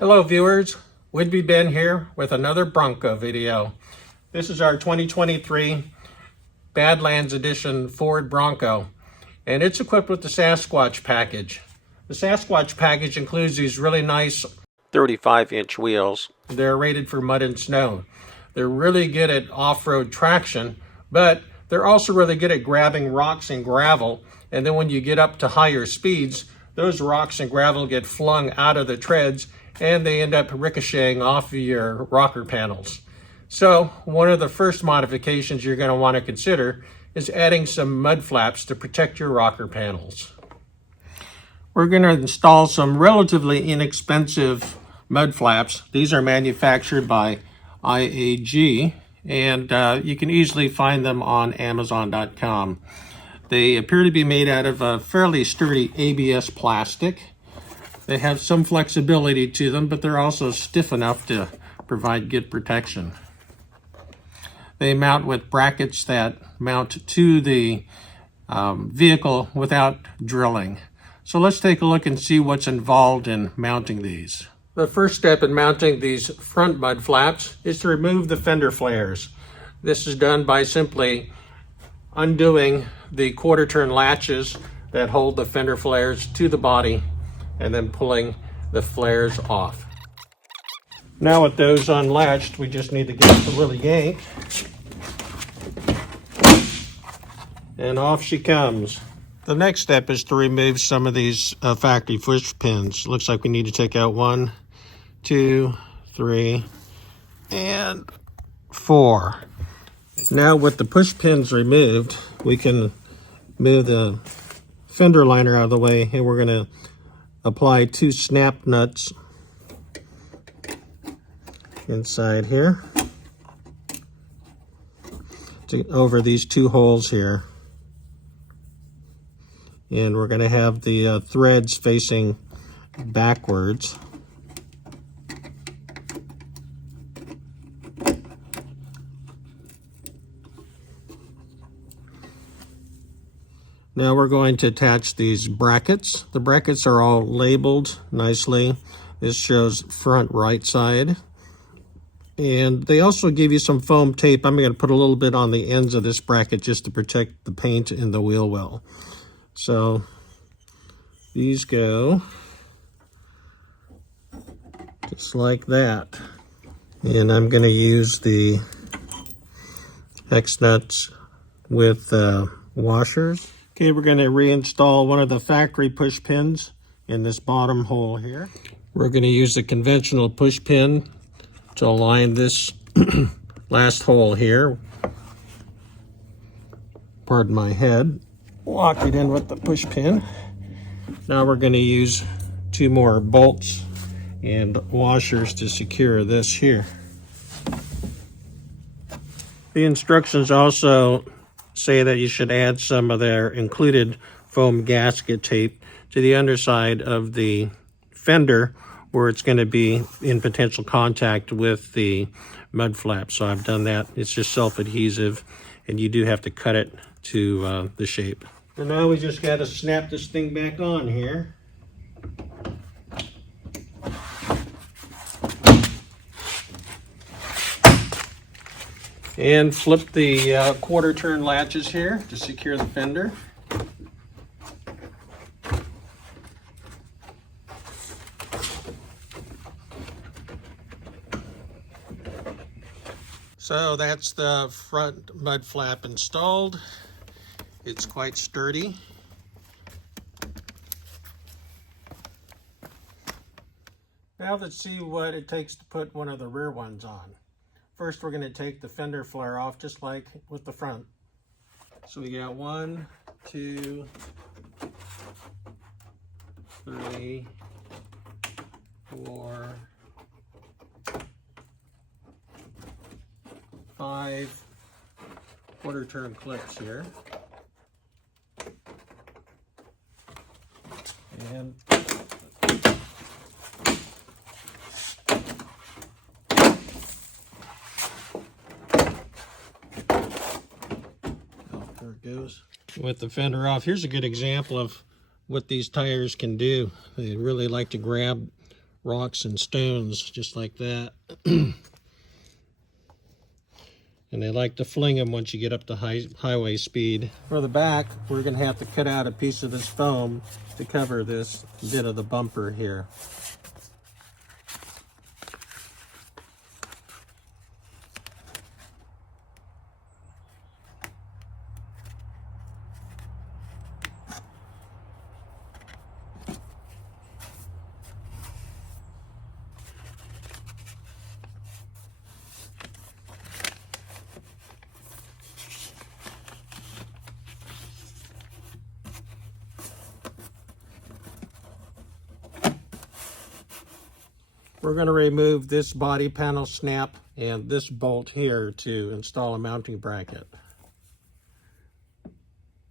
Hello viewers, Whidbey Ben here with another Bronco video. This is our 2023 Badlands Edition Ford Bronco, and it's equipped with the Sasquatch package. The Sasquatch package includes these really nice 35-inch wheels. They're rated for mud and snow. They're really good at off-road traction, but they're also really good at grabbing rocks and gravel, and then when you get up to higher speeds, those rocks and gravel get flung out of the treads and they end up ricocheting off of your rocker panels. So one of the first modifications you're going to want to consider is adding some mud flaps to protect your rocker panels. We're going to install some relatively inexpensive mud flaps. These are manufactured by IAG, and you can easily find them on Amazon.com. They appear to be made out of a fairly sturdy ABS plastic. They have some flexibility to them, but they're also stiff enough to provide good protection. They mount with brackets that mount to the vehicle without drilling. So let's take a look and see what's involved in mounting these. The first step in mounting these front mud flaps is to remove the fender flares. This is done by simply undoing the quarter turn latches that hold the fender flares to the body and then pulling the flares off. Now with those unlatched, we just need to give it a little yank. And off she comes. The next step is to remove some of these factory push pins. Looks like we need to take out 1, 2, 3, and 4. Now with the push pins removed, we can move the fender liner out of the way, and we're going to apply 2 snap nuts inside here over these 2 holes here, and we're going to have the threads facing backwards. Now we're going to attach these brackets. The brackets are all labeled nicely. This shows front right side. And they also give you some foam tape. I'm going to put a little bit on the ends of this bracket just to protect the paint in the wheel well. So these go just like that. And I'm going to use the hex nuts with washers. Okay, we're going to reinstall one of the factory push pins in this bottom hole here. We're going to use the conventional push pin to align this last hole here. Pardon my head. Lock it in with the push pin. Now we're going to use 2 more bolts and washers to secure this here. The instructions also say that you should add some of their included foam gasket tape to the underside of the fender where it's going to be in potential contact with the mud flap. So I've done that. It's just self-adhesive, and you do have to cut it to the shape. So now we just got to snap this thing back on here. And flip the quarter turn latches here to secure the fender. So that's the front mud flap installed. It's quite sturdy. Now let's see what it takes to put one of the rear ones on. First, we're going to take the fender flare off just like with the front. So we got 1, 2, 3, 4, 5 quarter turn clips here. And there it goes. With the fender off, here's a good example of what these tires can do. They really like to grab rocks and stones just like that. And they like to fling them once you get up to highway speed. For the back, we're going to have to cut out a piece of this foam to cover this bit of the bumper here. We're going to remove this body panel snap and this bolt here to install a mounting bracket.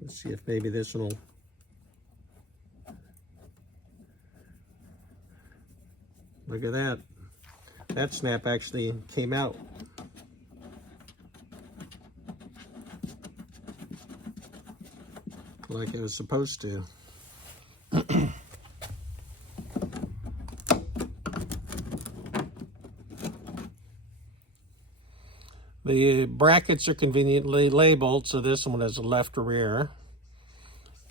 Let's see if maybe this will... Look at that. That snap actually came out. Like it was supposed to. The brackets are conveniently labeled, so this one has a left rear.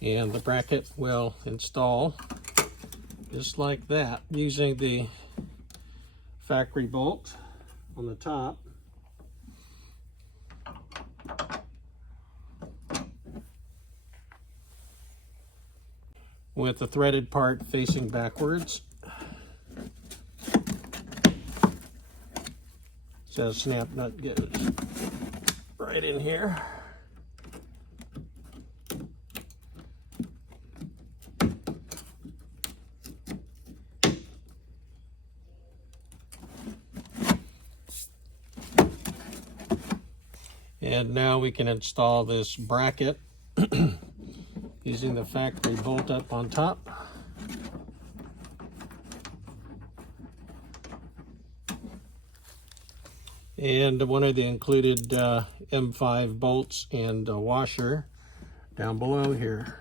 And the bracket will install just like that, using the factory bolt on the top. With the threaded part facing backwards. So the snap nut goes right in here. And now we can install this bracket using the factory bolt up on top. And one of the included M5 bolts and a washer down below here.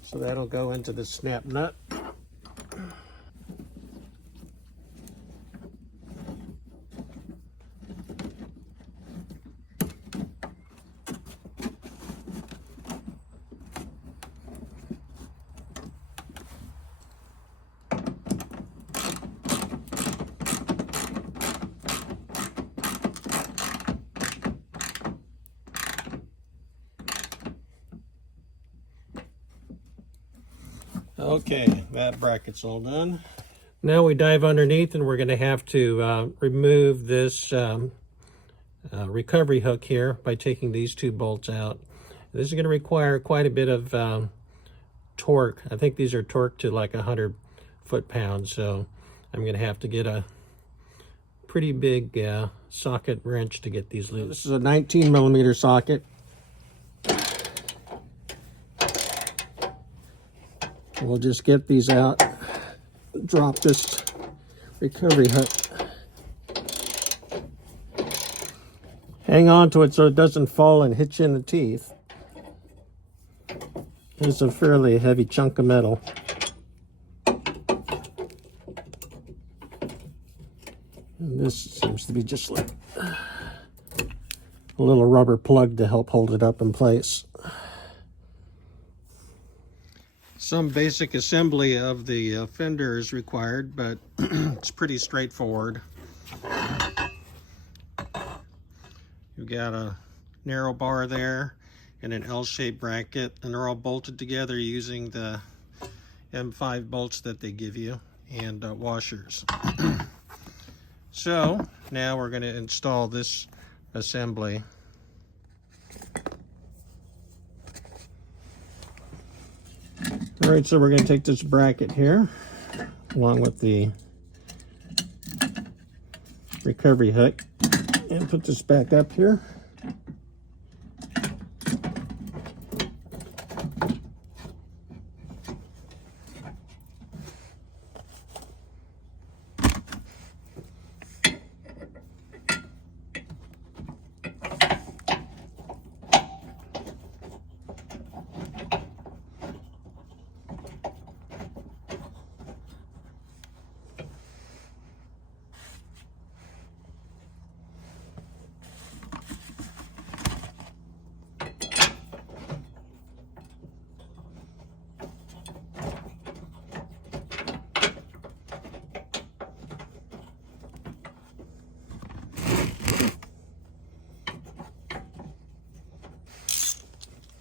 So that'll go into the snap nut. Okay, that bracket's all done. Now we dive underneath and we're going to have to remove this recovery hook here by taking these two bolts out. This is going to require quite a bit of torque. I think these are torqued to like 100 foot-pounds, so I'm going to have to get a pretty big socket wrench to get these loose. This is a 19mm socket. We'll just get these out, drop this recovery hook. Hang on to it so it doesn't fall and hit you in the teeth. It's a fairly heavy chunk of metal. And this seems to be just like a little rubber plug to help hold it up in place. Some basic assembly of the fender is required, but it's pretty straightforward. You've got a narrow bar there and an L-shaped bracket, and they're all bolted together using the M5 bolts that they give you and washers. So now we're going to install this assembly. All right, so we're going to take this bracket here, along with the recovery hook, and put this back up here.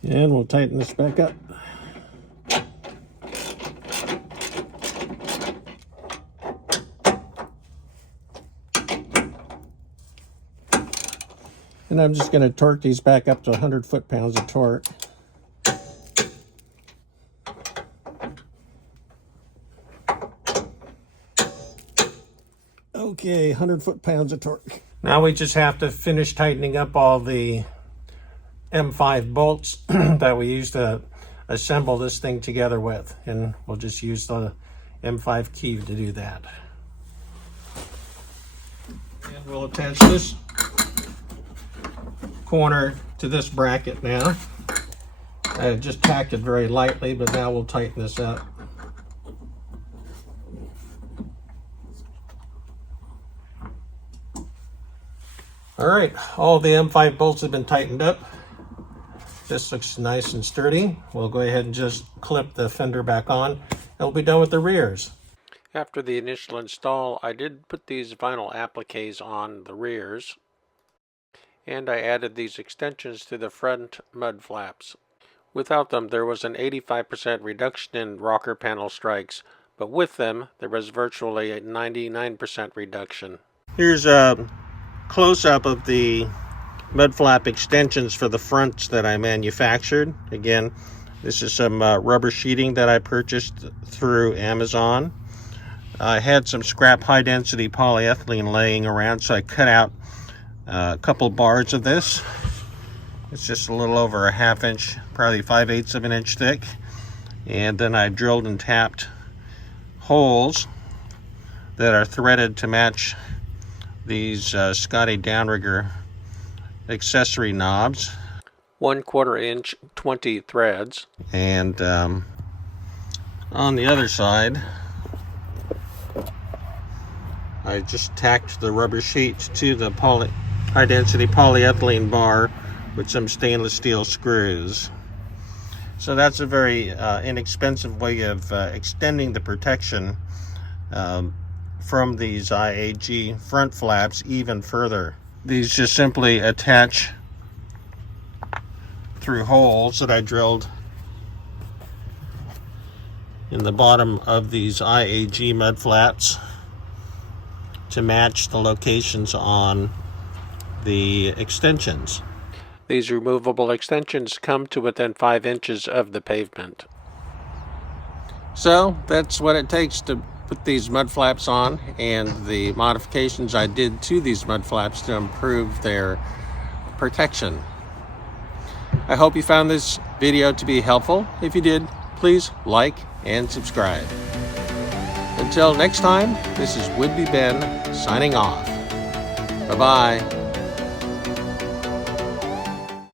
And we'll tighten this back up. And I'm just going to torque these back up to 100 foot-pounds of torque. Okay, 100 foot-pounds of torque. Now we just have to finish tightening up all the M5 bolts that we used to assemble this thing together with. And we'll just use the M5 key to do that. And we'll attach this corner to this bracket now. I just tacked it very lightly, but now we'll tighten this up. All right, all the M5 bolts have been tightened up. This looks nice and sturdy. We'll go ahead and just clip the fender back on, and we'll be done with the rears. After the initial install, I did put these vinyl appliques on the rears, and I added these extensions to the front mud flaps. Without them, there was an 85% reduction in rocker panel strikes, but with them, there was virtually a 99% reduction. Here's a close-up of the mud flap extensions for the fronts that I manufactured. Again, this is some rubber sheeting that I purchased through Amazon. I had some scrap high-density polyethylene laying around, so I cut out a couple bars of this. It's just a little over a ½ inch, probably 5/8 of an inch thick. And then I drilled and tapped holes that are threaded to match these Scotty downrigger accessory knobs. 1/4 inch, 20 threads. And on the other side, I just tacked the rubber sheet to the high-density polyethylene bar with some stainless steel screws. So that's a very inexpensive way of extending the protection from these IAG front flaps even further. These just simply attach through holes that I drilled in the bottom of these IAG mud flaps to match the locations on the extensions. These removable extensions come to within 5 inches of the pavement. So that's what it takes to put these mud flaps on, and the modifications I did to these mud flaps to improve their protection. I hope you found this video to be helpful. If you did, please like and subscribe. Until next time, this is Would Be Ben signing off. Bye-bye.